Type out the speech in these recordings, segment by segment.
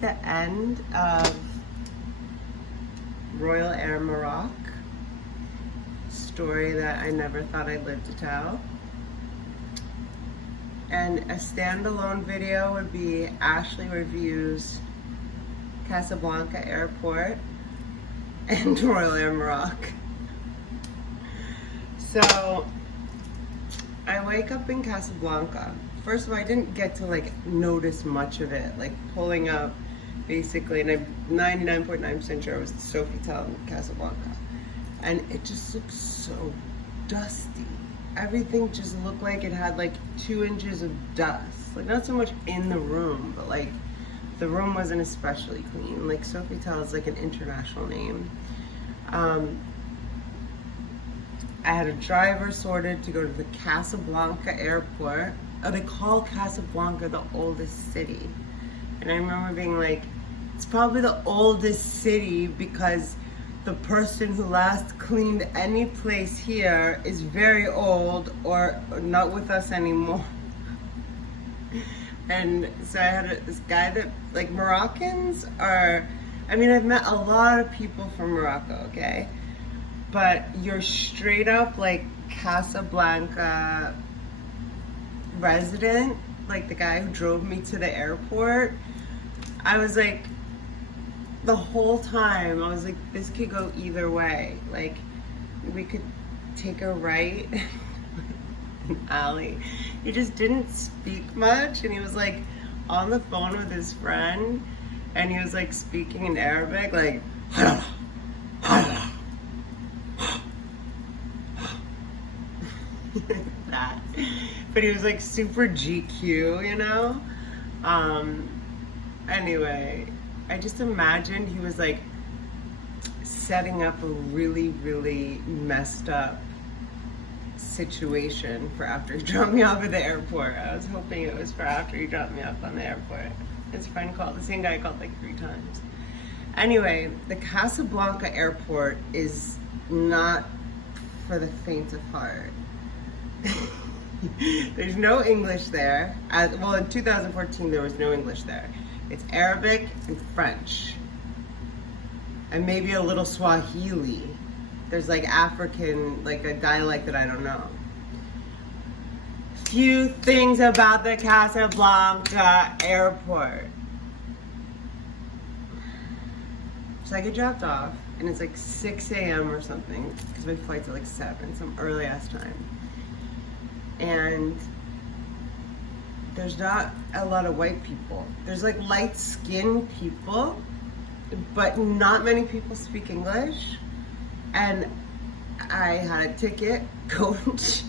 the end of Royal Air Moroc, story that I never thought I'd live to tell. And a standalone video would be Ashley reviews Casablanca Airport and Royal Air Moroc. So I wake up in Casablanca. First of all, I didn't get to like notice much of it, like pulling up basically, and I'm 99.9% sure it was the Sofitel in Casablanca. And it just looked so dusty. Everything just looked like it had like 2 inches of dust. Like not so much in the room, but like the room wasn't especially clean. Like Sofitel is like an international name. I had a driver sorted to go to the Casablanca airport. Oh, they call Casablanca the oldest city. And I remember being like, it's probably the oldest city because the person who last cleaned any place here is very old or not with us anymore. And so I had this guy that, like, Moroccans are, I mean, I've met a lot of people from Morocco, okay? But you're straight up like Casablanca resident, like the guy who drove me to the airport. I was like, the whole time, I was like, this could go either way. Like, we could take a right in alley. He just didn't speak much, and he was like on the phone with his friend, and he was like speaking in Arabic, like, that. But he was like super GQ, you know? Anyway, I just imagined he was like setting up a really, really messed up situation for after he dropped me off at the airport. I was hoping it was for after he dropped me off on the airport. His friend called, the same guy called like 3 times. Anyway, the Casablanca airport is not for the faint of heart. There's no English there. Well, in 2014 there was no English there. It's Arabic and French. And maybe a little Swahili. There's like African, like a dialect that I don't know. Few things about the Casablanca airport. So I get dropped off and it's like 6 a.m. or something because my flight's at like 7, some early ass time. And there's not a lot of white people. There's like light-skinned people, but not many people speak English. And I had a ticket, coach,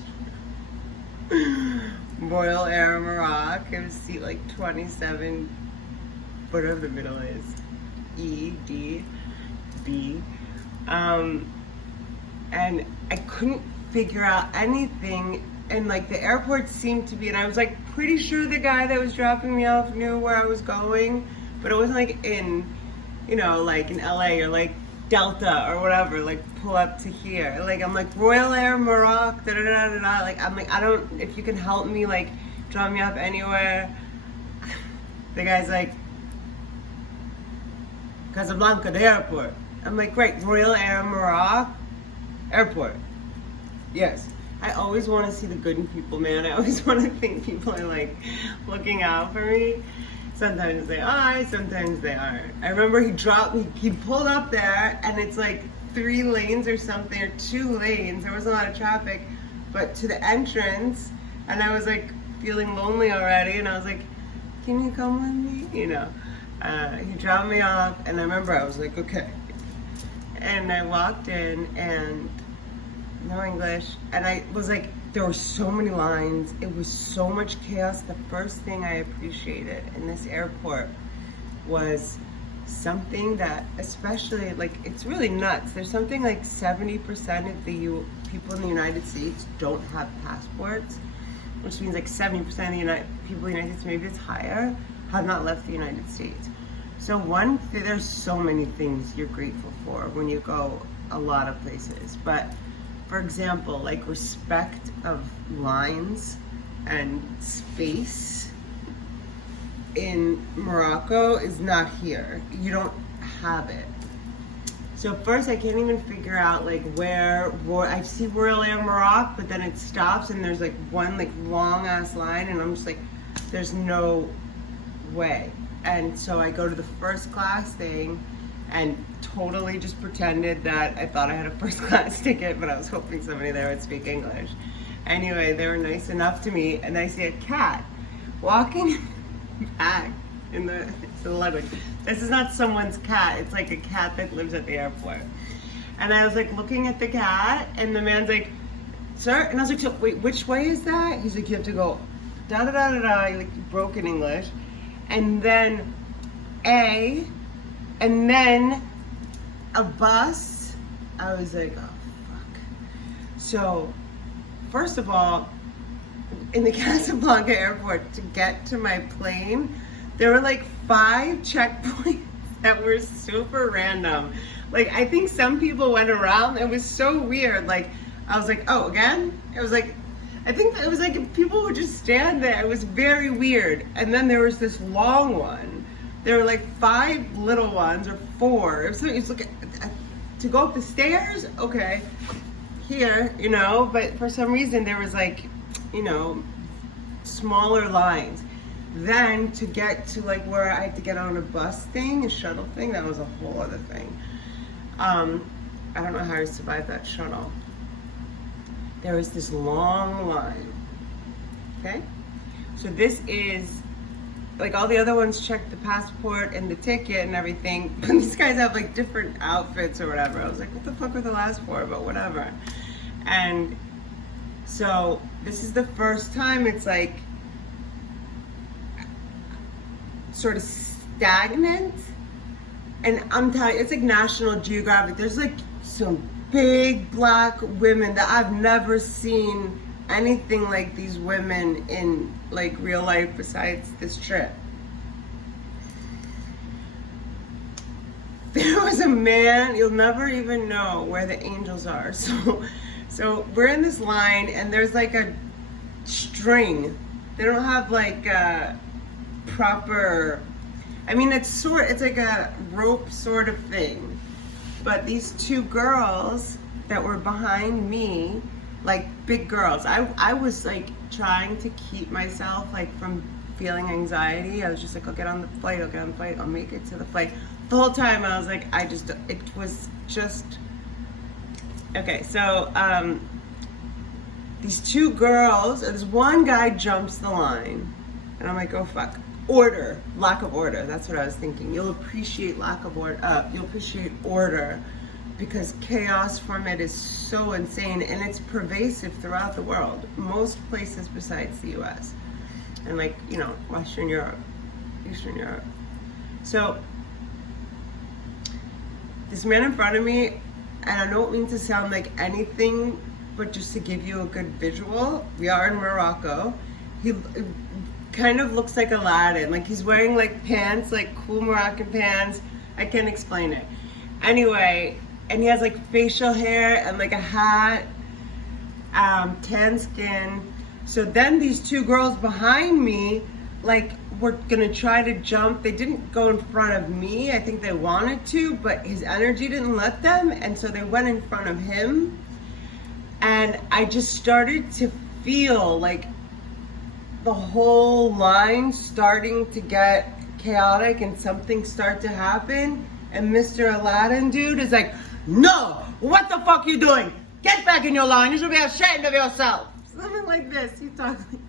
Royal Air Moroc. It was seat like 27, whatever the middle is, E, D, B. And I couldn't figure out anything. And like the airport seemed to be, and I was like pretty sure the guy that was dropping me off knew where I was going, but it wasn't like in, you know, like in LA or like Delta or whatever, like pull up to here. Like I'm like Royal Air Moroc, da da da da da. Like I'm like, I don't, if you can help me, like drop me off anywhere. The guy's like, Casablanca, the airport. I'm like, great, Royal Air Moroc Airport. Yes. I always want to see the good in people, man. I always want to think people are like looking out for me. Sometimes they are, sometimes they aren't. I remember he pulled up there and it's like 3 lanes or something, or 2 lanes. There wasn't a lot of traffic, but to the entrance, and I was like feeling lonely already, and I was like, can you come with me? You know, he dropped me off, and I remember I was like, okay. And I walked in and no English, and I was like, there were so many lines, it was so much chaos. The first thing I appreciated in this airport was something that, especially, like, it's really nuts. There's something like 70% of the people in the United States don't have passports, which means like 70% of the people in the United States, maybe it's higher, have not left the United States. So there's so many things you're grateful for when you go a lot of places, but for example, like respect of lines and space. in Morocco is not here. You don't have it. So first I can't even figure out like where, I see Royal Air Moroc, but then it stops and there's like one like long ass line and I'm just like, there's no way. And so I go to the first class thing and totally just pretended that I thought I had a first class ticket, but I was hoping somebody there would speak English. Anyway, they were nice enough to me and I see a cat walking back in the luggage. This is not someone's cat, it's like a cat that lives at the airport. And I was like looking at the cat and the man's like, sir? And I was like, so, wait, which way is that? He's like, you have to go da da da da da, like broken English. And then and then a bus. I was like, oh fuck. So, first of all, in the Casablanca airport, to get to my plane, there were like 5 checkpoints that were super random. Like, I think some people went around. It was so weird. Like, I was like, oh, again? It was like, I think it was like people would just stand there. It was very weird. And then there was this long one. There were like 5 little ones, or 4. It's like, to go up the stairs, okay, here, you know, but for some reason there was like, you know, smaller lines. Then to get to like where I had to get on a bus thing, a shuttle thing, that was a whole other thing. I don't know how I survived that shuttle. There was this long line, okay? So this is, like all the other ones checked the passport and the ticket and everything, but these guys have like different outfits or whatever. I was like, what the fuck were the last 4, but whatever. And so this is the first time it's like, sort of stagnant, and I'm telling you, it's like National Geographic. There's like some big black women that I've never seen anything like these women in like real life besides this trip. There was a man, you'll never even know where the angels are. So we're in this line and there's like a string. They don't have like a proper, I mean, it's like a rope sort of thing. But these 2 girls that were behind me, like big girls, I was like trying to keep myself like from feeling anxiety. I was just like, I'll get on the flight, I'll make it to the flight. The whole time I was like, it was just, okay, so these 2 girls, this one guy jumps the line and I'm like, oh fuck. Order, lack of order. That's what I was thinking. You'll appreciate lack of order. You'll appreciate order because chaos from it is so insane and it's pervasive throughout the world. Most places besides the U.S. and like, you know, Western Europe, Eastern Europe. So this man in front of me, and I don't mean to sound like anything, but just to give you a good visual. We are in Morocco. He kind of looks like Aladdin. Like he's wearing like pants, like cool Moroccan pants. I can't explain it. Anyway, and he has like facial hair and like a hat, tan skin. So then these 2 girls behind me, like were gonna try to jump. They didn't go in front of me. I think they wanted to, but his energy didn't let them. And so they went in front of him. And I just started to feel like the whole line starting to get chaotic and something start to happen. And Mr. Aladdin dude is like, no, what the fuck you doing? Get back in your line, you should be ashamed of yourself. Something like this, he talks like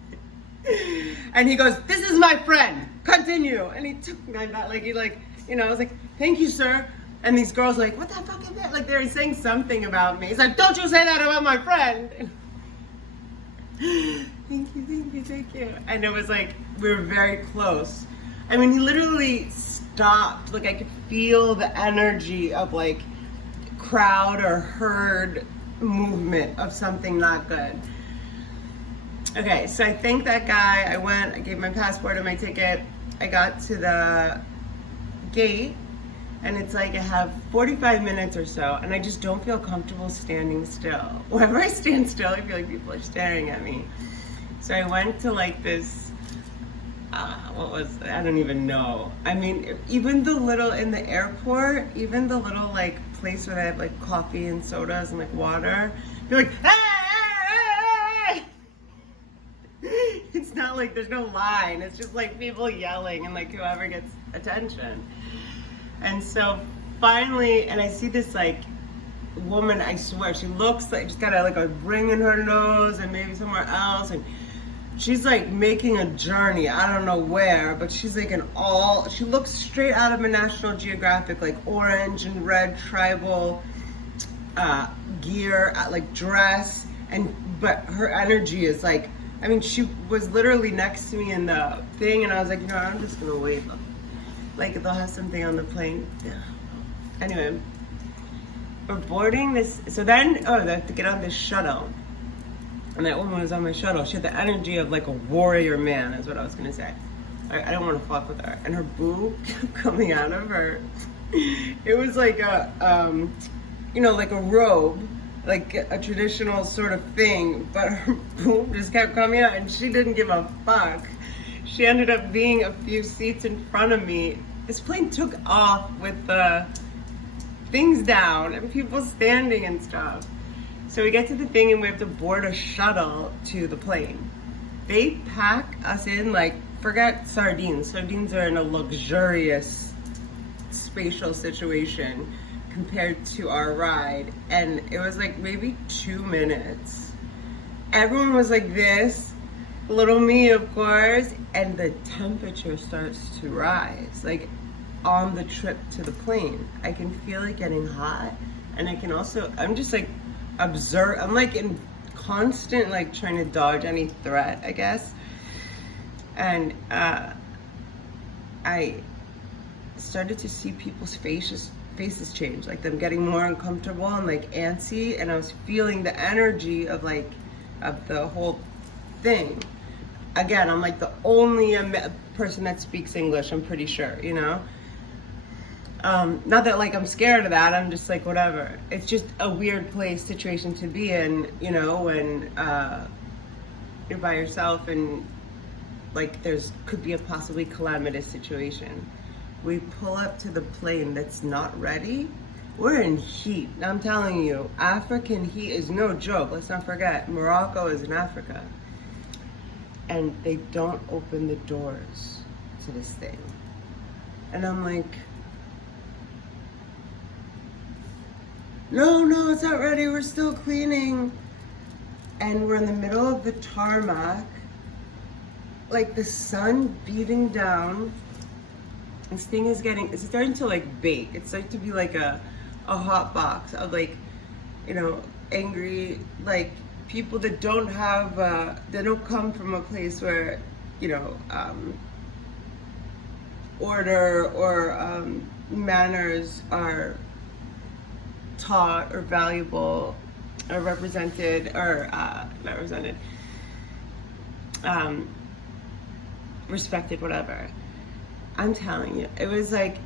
this. And he goes, this is my friend, continue. And he took my back, like he like, you know, I was like, thank you, sir. And these girls are like, what the fuck is that? Like they were saying something about me. He's like, don't you say that about my friend. Thank you. And it was like, we were very close. I mean, he literally stopped. Like I could feel the energy of like crowd or herd movement of something not good. Okay, so I thanked that guy. I went, I gave my passport and my ticket. I got to the gate and it's like I have 45 minutes or so and I just don't feel comfortable standing still. Whenever I stand still, I feel like people are staring at me. So I went to like this what was, I don't even know. I mean, even the little, in the airport, even the little like place where they have like coffee and sodas and like water, you're like, hey, hey, hey! It's not like there's no line. It's just like people yelling and like whoever gets attention. And so finally, and I see this like woman, I swear, she looks like she's got like a ring in her nose and maybe somewhere else, and she's like making a journey, I don't know where, but she's like she looks straight out of a National Geographic, like orange and red tribal gear, like dress, but her energy is like, I mean, she was literally next to me in the thing, and I was like, no, I'm just gonna wait. Like, they'll have something on the plane. Yeah. Anyway, we're boarding this, so then, they have to get on this shuttle. And that woman was on my shuttle. She had the energy of like a warrior man, is what I was gonna say. I don't want to fuck with her. And her boob kept coming out of her. It was like a, like a robe, like a traditional sort of thing, but her boob just kept coming out, and she didn't give a fuck. She ended up being a few seats in front of me. This plane took off with the things down and people standing and stuff. So we get to the thing and we have to board a shuttle to the plane. They pack us in like, forget sardines. Sardines are in a luxurious spatial situation compared to our ride. And it was like maybe 2 minutes. Everyone was like this, little me of course, and the temperature starts to rise. Like on the trip to the plane, I can feel it getting hot, and I can also, I'm just like, I'm like in constant like trying to dodge any threat, I guess. And I started to see people's faces change, like them getting more uncomfortable and like antsy, and I was feeling the energy of the whole thing. Again, I'm like the only person that speaks English, I'm pretty sure, you know? Not that like I'm scared of that, I'm just like, whatever. It's just a weird situation to be in, you know, when you're by yourself and like could be a possibly calamitous situation. We pull up to the plane that's not ready. We're in heat. I'm telling you, African heat is no joke. Let's not forget, Morocco is in Africa. And they don't open the doors to this thing. And I'm like, no, it's not ready, we're still cleaning. And we're in the middle of the tarmac, like the sun beating down. This thing is it's starting to like bake. It's starting to be like a hot box of like, you know, angry, like people that don't have, they don't come from a place where, you know, order or manners are taught or valuable or represented or not represented, respected, whatever. I'm telling you, it was like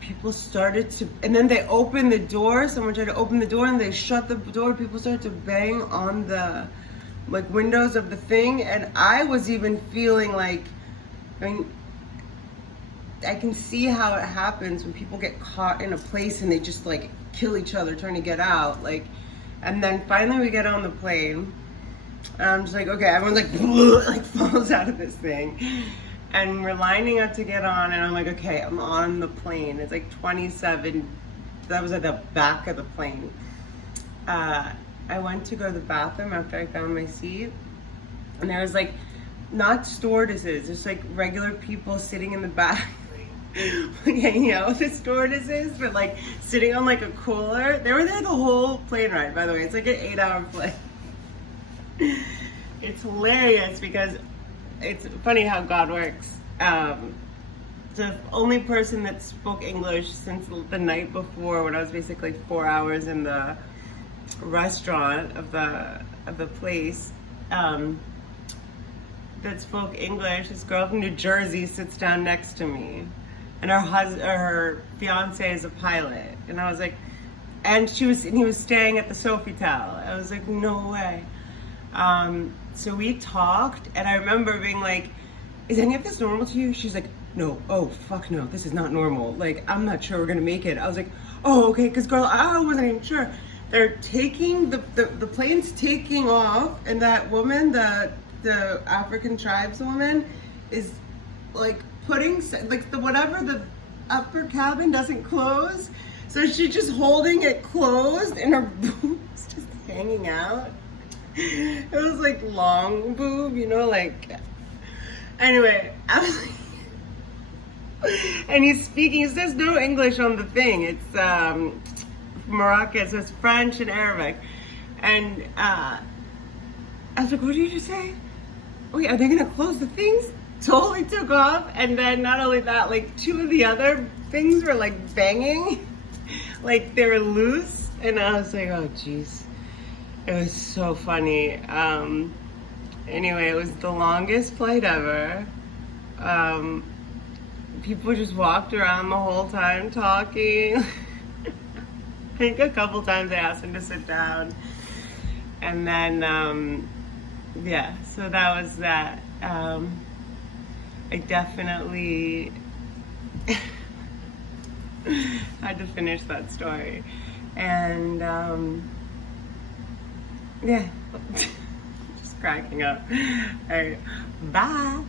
people started to, and then they opened the door, someone tried to open the door and they shut the door, people started to bang on the like windows of the thing, and I was even feeling like, I mean, I can see how it happens when people get caught in a place and they just like kill each other trying to get out, like, and then finally we get on the plane and I'm just like, okay, everyone's like falls out of this thing, and we're lining up to get on, and I'm like, okay, I'm on the plane. It's like 27, that was at the back of the plane. I went to go to the bathroom after I found my seat, and there was like, not stewardesses, just like regular people sitting in the back, like hanging out with the stewardesses, but like sitting on like a cooler. They were there the whole plane ride, by the way. It's like an 8-hour flight. It's hilarious because it's funny how God works. The only person that spoke English since the night before, when I was basically 4 hours in the restaurant of the place, that spoke English, this girl from New Jersey sits down next to me, and her fiance is a pilot, and I was like, and he was staying at the Sofitel. I was like, no way. So we talked, and I remember being like, is any of this normal to you? She's like, no, oh, fuck no, this is not normal. Like, I'm not sure we're gonna make it. I was like, oh, okay, because girl, I wasn't even sure. They're taking, the plane's taking off, and that woman, the African tribes woman, is like putting, like whatever, the upper cabin doesn't close. So she's just holding it closed and her boob's just hanging out. It was like long boob, you know, like, anyway, I was like, and he's speaking, he says no English on the thing. It's Moroccan, it says French and Arabic. And I was like, what did you just say? Wait, are they gonna close the things? Totally took off, and then not only that, like two of the other things were like banging, like they were loose, and I was like, oh jeez. It was so funny. Anyway, it was the longest flight ever. People just walked around the whole time talking. I think a couple times I asked him to sit down. And then, yeah, so that was that. I definitely had to finish that story. And, yeah, just cracking up. All right, bye.